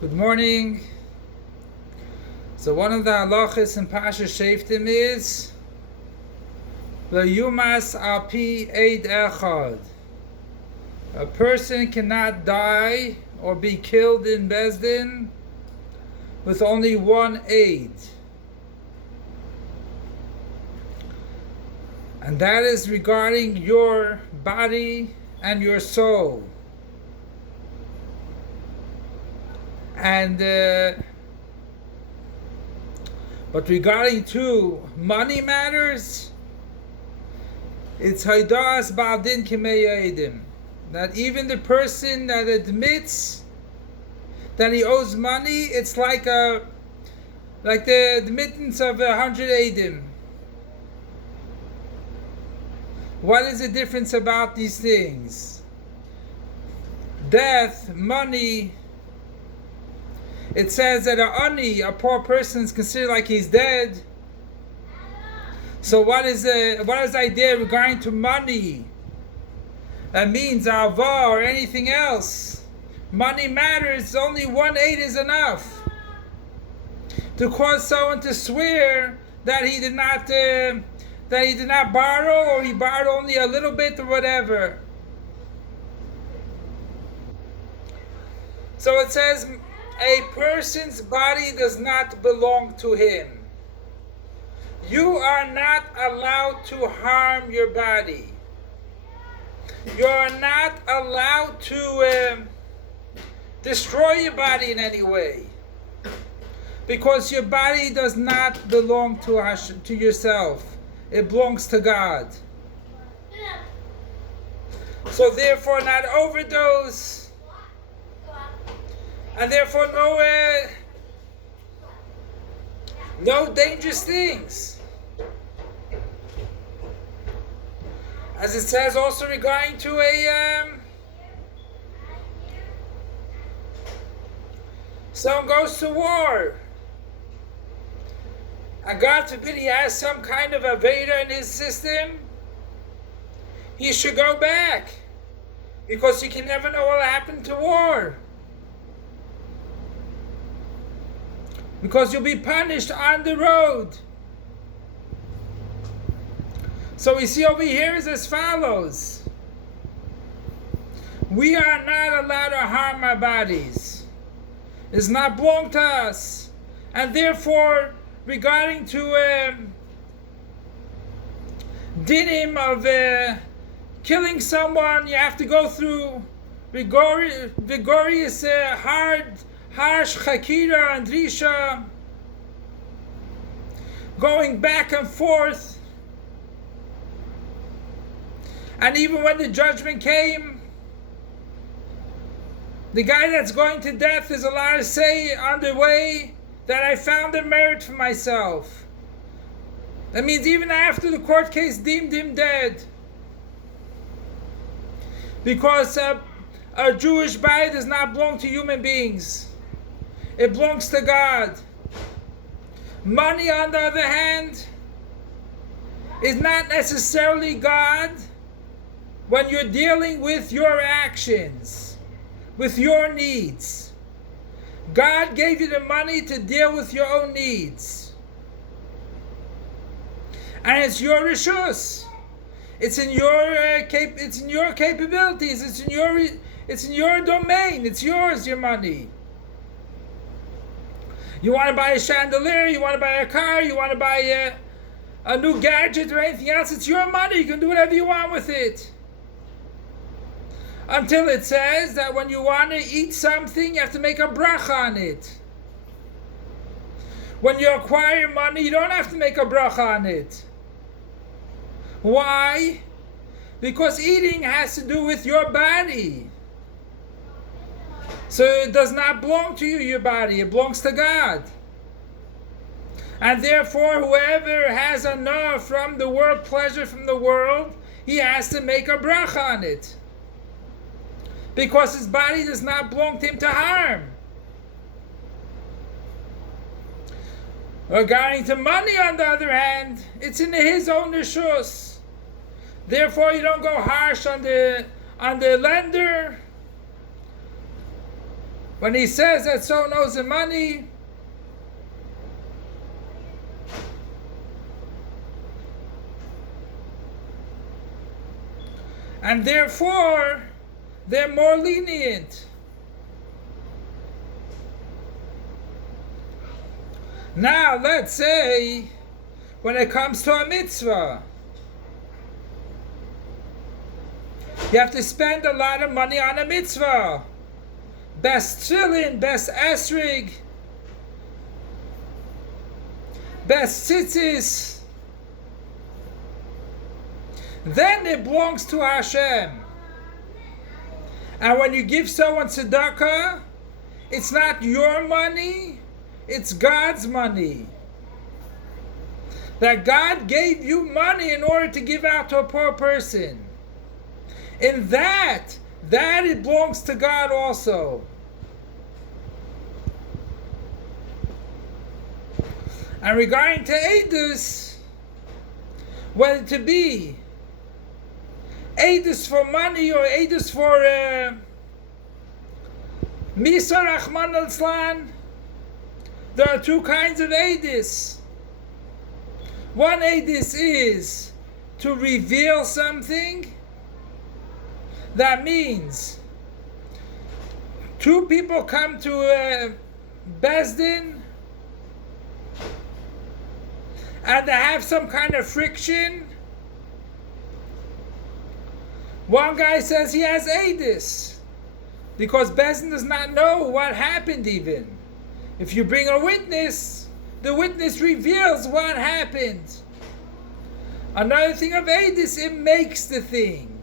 Good morning. So one of the halachas in Pasha Sheftim is Yumas al pi eid echad. A person cannot die or be killed in Bezdin with only one aid. And that is regarding your body and your soul. And but regarding to money matters, it's Haidas Ba'adin Kimei, that even the person that admits that he owes money, it's like the admittance of 100 Eidim. What is the difference about these things? Death, money. It says that a poor person, is considered like he's dead. So what is the idea regarding to money? That means ava or anything else. Money matters. Only one aid is enough to cause someone to swear that he did not borrow, or he borrowed only a little bit or whatever. So it says a person's body does not belong to him. You are not allowed to harm your body. You are not allowed to destroy your body in any way, because your body does not belong to yourself. It belongs to God. So therefore, not overdose, and therefore no dangerous things. As it says also regarding to someone goes to war, and God forbid he has some kind of Aveda in his system, he should go back, because you can never know what will happen to war. Because you'll be punished on the road. So we see over here is as follows. We are not allowed to harm our bodies. It's not belong to us. And therefore, regarding to dinim of killing someone, you have to go through vigorous, harsh chakira and drisha, going back and forth. And even when the judgment came, the guy that's going to death is allowed to say on the way that I found a merit for myself. That means even after the court case deemed him dead, because a Jewish body does not belong to human beings. It belongs to God. Money, on the other hand, is not necessarily God when you're dealing with your actions, with your needs. God gave you the money to deal with your own needs. And it's your rishus. It's in your capabilities. It's in your domain. It's yours, your money. You want to buy a chandelier, you want to buy a car, you want to buy a new gadget or anything else, it's your money. You can do whatever you want with it. Until it says that when you want to eat something, you have to make a bracha on it. When you acquire money, you don't have to make a bracha on it. Why? Because eating has to do with your body. So it does not belong to you, your body. It belongs to God. And therefore, whoever has enough from the world, pleasure from the world, he has to make a bracha on it. Because his body does not belong to him to harm. Regarding to money, on the other hand, it's in his own rishus. Therefore, you don't go harsh on the lender. when he says that someone owes him money, and therefore they're more lenient. Now, let's say when it comes to a mitzvah, you have to spend a lot of money on a mitzvah. Best tefillin, best esrig, best tzitzis. Then it belongs to Hashem. And when you give someone tzedakah, it's not your money, it's God's money. That God gave you money in order to give out to a poor person. In that it belongs to God also. And regarding to Eidus, whether to be Eidus for money or Eidus for Misa Rahman al-Slan, there are two kinds of Eidus. One Eidus is to reveal something. That means two people come to Bezdin and they have some kind of friction. One guy says he has Eidus because Bezdin does not know what happened even. If you bring a witness, the witness reveals what happened. Another thing of Eidus, it makes the thing.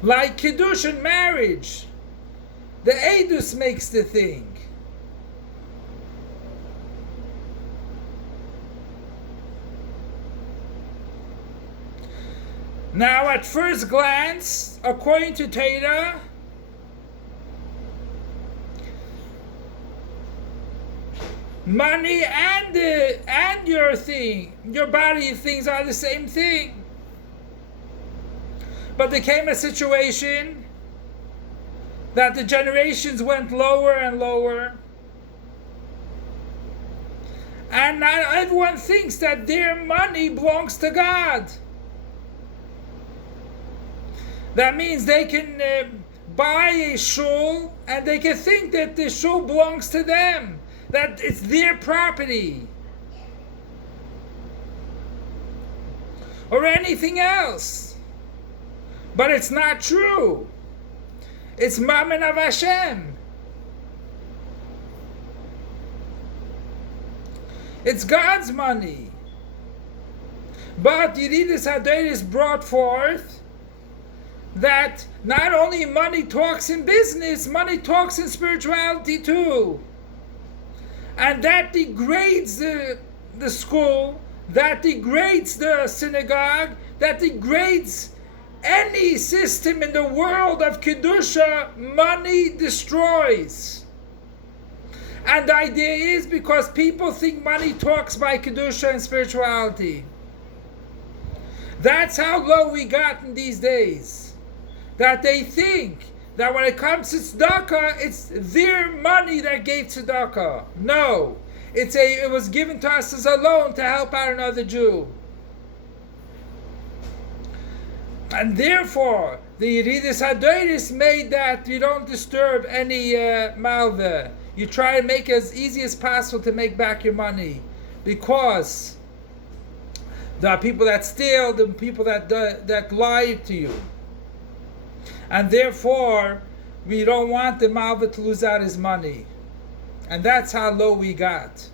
Like Kiddush in marriage, the Eidus makes the thing. Now, at first glance, according to Torah, money and your thing, your body things are the same thing. But there came a situation that the generations went lower and lower. And not everyone thinks that their money belongs to God. That means they can buy a shul and they can think that the shul belongs to them, that it's their property. Or anything else. But it's not true. It's Mammon of Hashem. It's God's money. But Yeridus Hadoros brought forth that not only money talks in business, money talks in spirituality too. And that degrades the school, that degrades the synagogue, that degrades any system in the world of Kedusha. Money destroys. And the idea is because people think money talks by Kedusha and spirituality. That's how low we got in these days. That they think that when it comes to tzedakah, it's their money that gave tzedakah. No. It was given to us as a loan to help out another Jew. And therefore, the Yeridus Hadoros made that you don't disturb any malveh. You try to make it as easy as possible to make back your money. Because there are people that steal, the people that lie to you. And therefore, we don't want the malveh to lose out his money. And that's how low we got.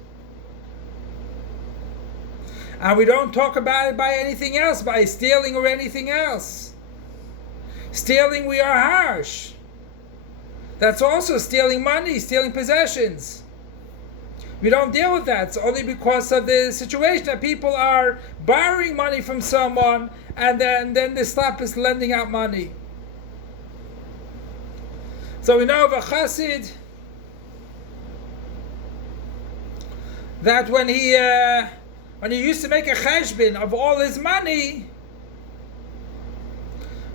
And we don't talk about it by anything else, by stealing or anything else. Stealing, we are harsh. That's also stealing money, stealing possessions. We don't deal with that. It's only because of the situation that people are borrowing money from someone and then they stop us lending out money. So we know of a chassid that when he used to make a cheshbon of all his money,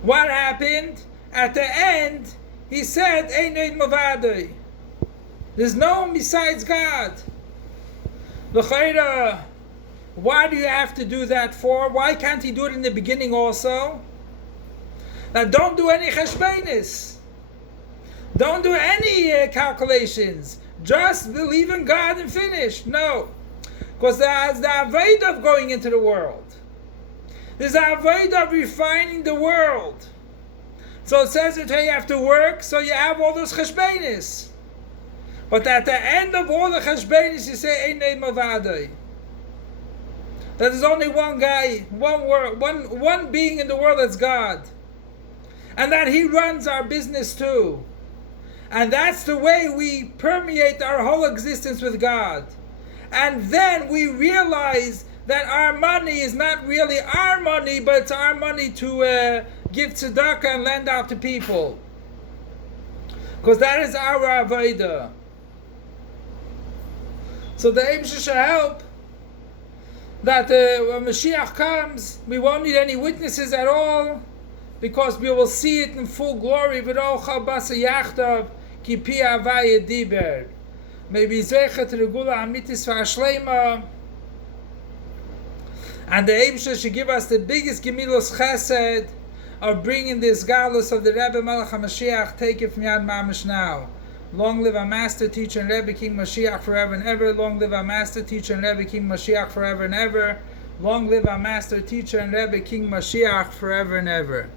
what happened? At the end, He said, Ein Eid Mavadai. There's no one besides God. L'chayra, why do you have to do that for? Why can't he do it in the beginning also? Now don't do any cheshbenis. Don't do any calculations. Just believe in God and finish. No. Because there's the avodah of going into the world. There's the avodah of refining the world. So it says that you have to work, so you have all those cheshbenis. But at the end of all the cheshbenis, you say, Ein Eid Mavadai. That there's only one guy, one being in the world that's God. And that He runs our business too. And that's the way we permeate our whole existence with God. And then we realize that our money is not really our money, but it's our money to give tzedakah and lend out to people. Because that is our avodah. So the aim should help that when Mashiach comes, we won't need any witnesses at all, because we will see it in full glory. Maybe Zechet Regula Amitis V'Ashlema. And the Eibshter should give us the biggest Gemilos Chesed of bringing this galus of the Rebbe Melech HaMashiach. Take it from Yad Mamish now. Long live our Master, Teacher, and Rebbe King Mashiach forever and ever. Long live our Master, Teacher, and Rebbe King Mashiach forever and ever. Long live our Master, Teacher, and Rebbe King Mashiach forever and ever.